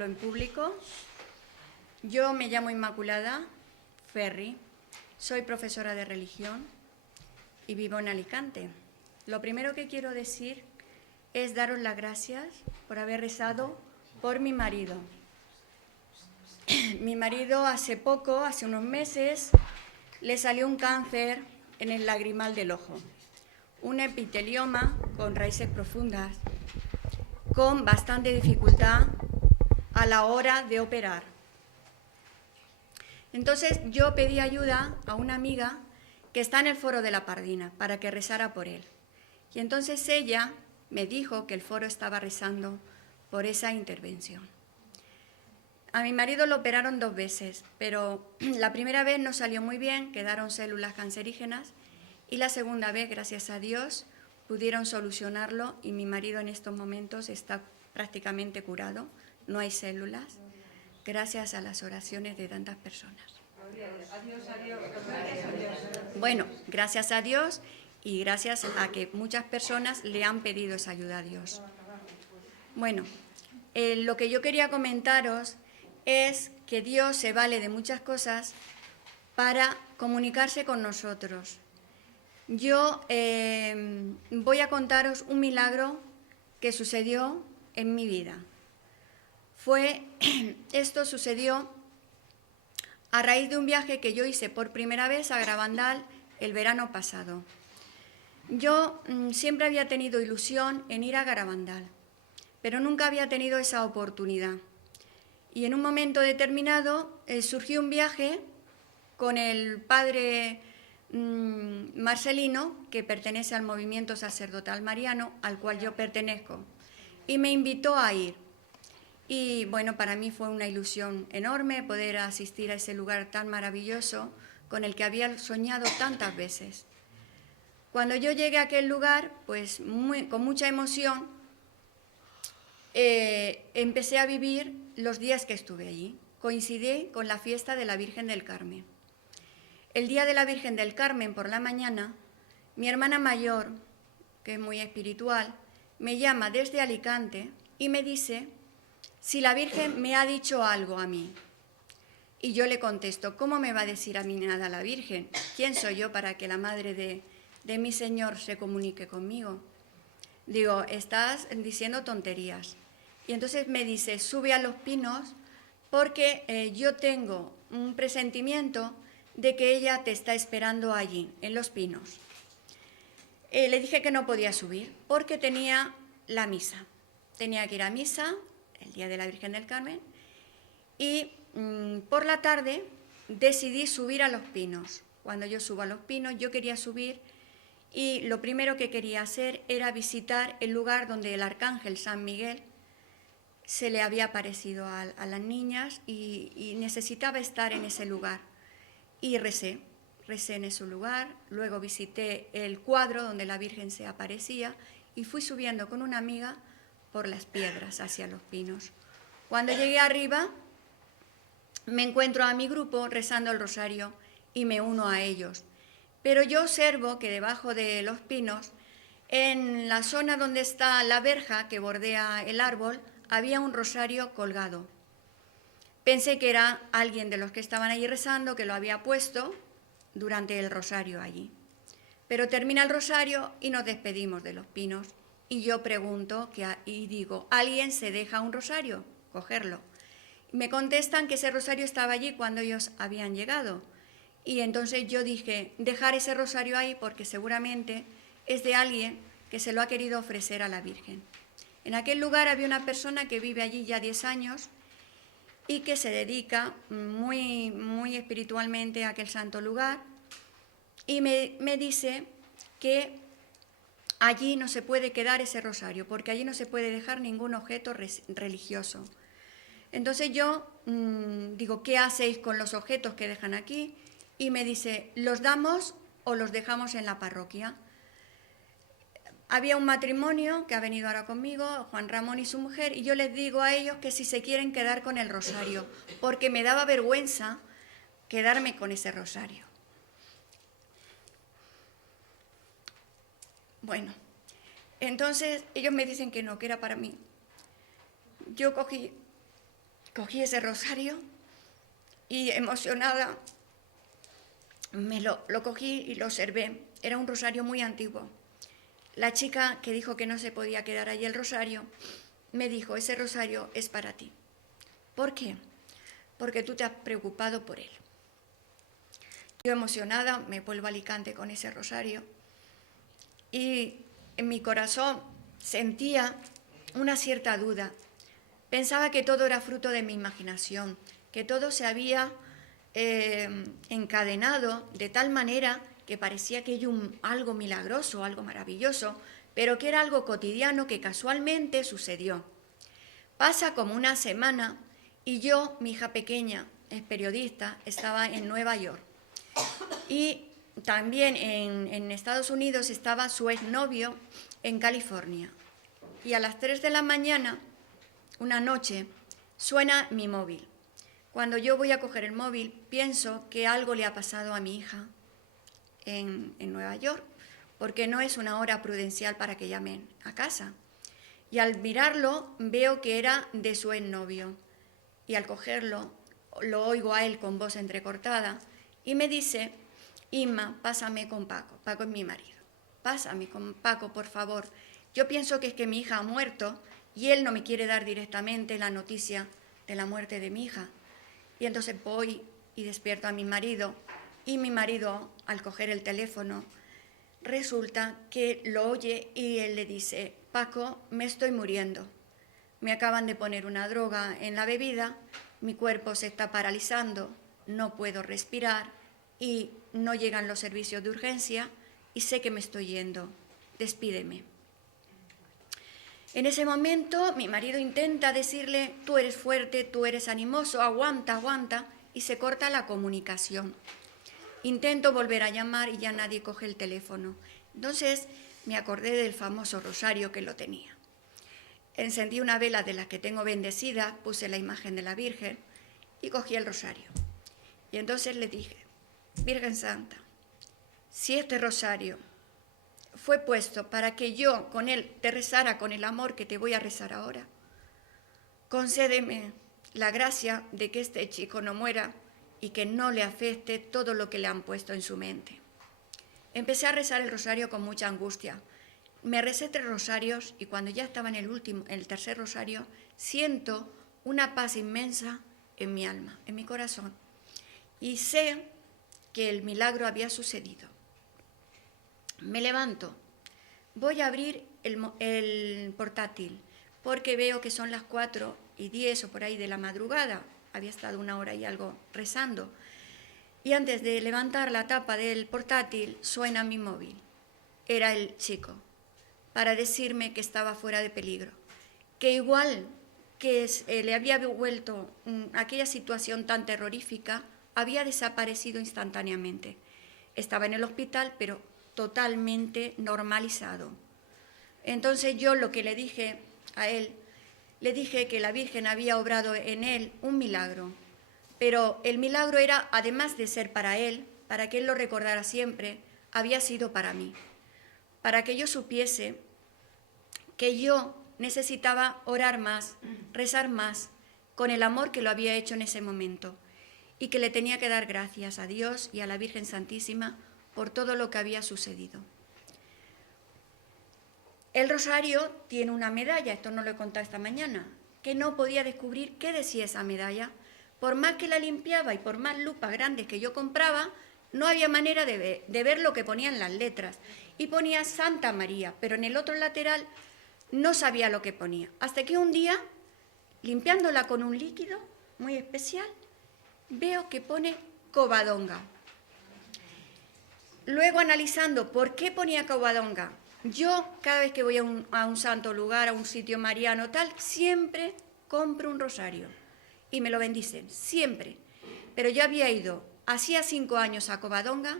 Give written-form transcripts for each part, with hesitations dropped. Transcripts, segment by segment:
hablo en público. Yo me llamo Inmaculada Ferri, soy profesora de religión y vivo en Alicante. Lo primero que quiero decir es daros las gracias por haber rezado por mi marido. Mi marido hace unos meses, le salió un cáncer en el lagrimal del ojo, un epitelioma con raíces profundas, con bastante dificultad a la hora de operar. Entonces yo pedí ayuda a una amiga que está en el foro de la Pardina para que rezara por él. Y entonces ella me dijo que el foro estaba rezando por esa intervención. A mi marido lo operaron 2 veces, pero la primera vez no salió muy bien, quedaron células cancerígenas, y la segunda vez, gracias a Dios, pudieron solucionarlo y mi marido en estos momentos está prácticamente curado, no hay células, gracias a las oraciones de tantas personas. Bueno, gracias a Dios y gracias a que muchas personas le han pedido esa ayuda a Dios. Bueno, lo que yo quería comentaros es que Dios se vale de muchas cosas para comunicarse con nosotros. Yo voy a contaros un milagro que sucedió en mi vida. Esto sucedió a raíz de un viaje que yo hice por primera vez a Garabandal el verano pasado. Yo siempre había tenido ilusión en ir a Garabandal, pero nunca había tenido esa oportunidad. Y en un momento determinado surgió un viaje con el padre Marcelino, que pertenece al movimiento sacerdotal mariano, al cual yo pertenezco, y me invitó a ir. Y bueno, para mí fue una ilusión enorme poder asistir a ese lugar tan maravilloso con el que había soñado tantas veces. Cuando yo llegué a aquel lugar, pues con mucha emoción, empecé a vivir los días que estuve allí. Coincidí con la fiesta de la Virgen del Carmen. El día de la Virgen del Carmen, por la mañana, mi hermana mayor, que es muy espiritual, me llama desde Alicante y me dice si la Virgen me ha dicho algo a mí. Y yo le contesto, ¿cómo me va a decir a mí nada la Virgen? ¿Quién soy yo para que la madre de mi Señor se comunique conmigo? Digo, estás diciendo tonterías. Y entonces me dice, sube a los pinos porque yo tengo un presentimiento de que ella te está esperando allí, en los pinos. Le dije que no podía subir porque tenía la misa. Tenía que ir a misa el día de la Virgen del Carmen y por la tarde decidí subir a los pinos. Cuando yo subo a los pinos, yo quería subir y lo primero que quería hacer era visitar el lugar donde el arcángel San Miguel se le había aparecido a las niñas y necesitaba estar en ese lugar. Y recé en ese lugar, luego visité el cuadro donde la Virgen se aparecía y fui subiendo con una amiga por las piedras hacia los pinos. Cuando llegué arriba, me encuentro a mi grupo rezando el rosario y me uno a ellos. Pero yo observo que debajo de los pinos, en la zona donde está la verja que bordea el árbol, había un rosario colgado. Pensé que era alguien de los que estaban allí rezando que lo había puesto durante el rosario allí. Pero termina el rosario y nos despedimos de los pinos. Y yo pregunto y digo, ¿alguien se deja un rosario? Cogerlo. Me contestan que ese rosario estaba allí cuando ellos habían llegado. Y entonces yo dije, dejar ese rosario ahí porque seguramente es de alguien que se lo ha querido ofrecer a la Virgen. En aquel lugar había una persona que vive allí ya 10 años y que se dedica muy, muy espiritualmente a aquel santo lugar y me dice que allí no se puede quedar ese rosario porque allí no se puede dejar ningún objeto religioso. Entonces yo digo, ¿qué hacéis con los objetos que dejan aquí? Y me dice, ¿los damos o los dejamos en la parroquia? Había un matrimonio que ha venido ahora conmigo, Juan Ramón y su mujer, y yo les digo a ellos que si se quieren quedar con el rosario, porque me daba vergüenza quedarme con ese rosario. Bueno, entonces ellos me dicen que no, que era para mí. Yo cogí cogí ese rosario y emocionada lo cogí y lo observé. Era un rosario muy antiguo. La chica que dijo que no se podía quedar allí el rosario, me dijo, ese rosario es para ti. ¿Por qué? Porque tú te has preocupado por él. Yo emocionada me vuelvo a Alicante con ese rosario y en mi corazón sentía una cierta duda. Pensaba que todo era fruto de mi imaginación, que todo se había encadenado de tal manera que parecía que algo milagroso, algo maravilloso, pero que era algo cotidiano que casualmente sucedió. Pasa como una semana y yo, mi hija pequeña, es periodista, estaba en Nueva York. Y también en Estados Unidos estaba su exnovio en California. Y a las 3 de la mañana, una noche, suena mi móvil. Cuando yo voy a coger el móvil, pienso que algo le ha pasado a mi hija en Nueva York, porque no es una hora prudencial para que llamen a casa. Y al mirarlo, veo que era de su exnovio. Y al cogerlo, lo oigo a él con voz entrecortada y me dice, Inma, pásame con Paco. Paco es mi marido. Pásame con Paco, por favor. Yo pienso que es que mi hija ha muerto y él no me quiere dar directamente la noticia de la muerte de mi hija. Y entonces voy y despierto a mi marido y mi marido, al coger el teléfono, resulta que lo oye y él le dice, Paco, me estoy muriendo. Me acaban de poner una droga en la bebida, mi cuerpo se está paralizando, no puedo respirar y no llegan los servicios de urgencia y sé que me estoy yendo. Despídeme. En ese momento mi marido intenta decirle, tú eres fuerte, tú eres animoso, aguanta, aguanta, y se corta la comunicación. Intento volver a llamar y ya nadie coge el teléfono. Entonces me acordé del famoso rosario que lo tenía. Encendí una vela de las que tengo bendecida, puse la imagen de la Virgen y cogí el rosario. Y entonces le dije, Virgen Santa, si este rosario fue puesto para que yo con él te rezara con el amor que te voy a rezar ahora, concédeme la gracia de que este chico no muera y que no le afecte todo lo que le han puesto en su mente. Empecé a rezar el rosario con mucha angustia. Me recé 3 rosarios y cuando ya estaba en el tercer rosario, siento una paz inmensa en mi alma, en mi corazón. Y sé que el milagro había sucedido. Me levanto, voy a abrir el portátil porque veo que son las 4:10 o por ahí de la madrugada. Había estado 1 hora y algo rezando. Y antes de levantar la tapa del portátil, suena mi móvil. Era el chico, para decirme que estaba fuera de peligro, que igual que le había vuelto aquella situación tan terrorífica, había desaparecido instantáneamente. Estaba en el hospital, pero totalmente normalizado. Entonces yo lo que le dije a él, le dije que la Virgen había obrado en él un milagro, pero el milagro era, además de ser para él, para que él lo recordara siempre, había sido para mí, para que yo supiese que yo necesitaba orar más, rezar más, con el amor que lo había hecho en ese momento, y que le tenía que dar gracias a Dios y a la Virgen Santísima por todo lo que había sucedido. El rosario tiene una medalla, esto no lo he contado esta mañana, que no podía descubrir qué decía esa medalla. Por más que la limpiaba y por más lupas grandes que yo compraba, no había manera de ver lo que ponían las letras. Y ponía Santa María, pero en el otro lateral no sabía lo que ponía. Hasta que un día, limpiándola con un líquido muy especial, veo que pone Covadonga. Luego, analizando por qué ponía Covadonga, yo cada vez que voy a un santo lugar, a un sitio mariano, tal, siempre compro un rosario y me lo bendicen, siempre. Pero yo había ido hacía 5 años a Covadonga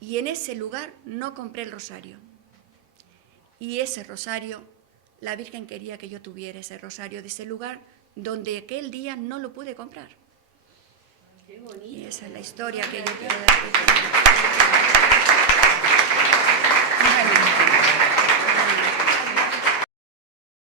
y en ese lugar no compré el rosario. Y ese rosario, la Virgen quería que yo tuviera ese rosario de ese lugar donde aquel día no lo pude comprar. Qué bonito. Y esa es la historia que yo quiero dar.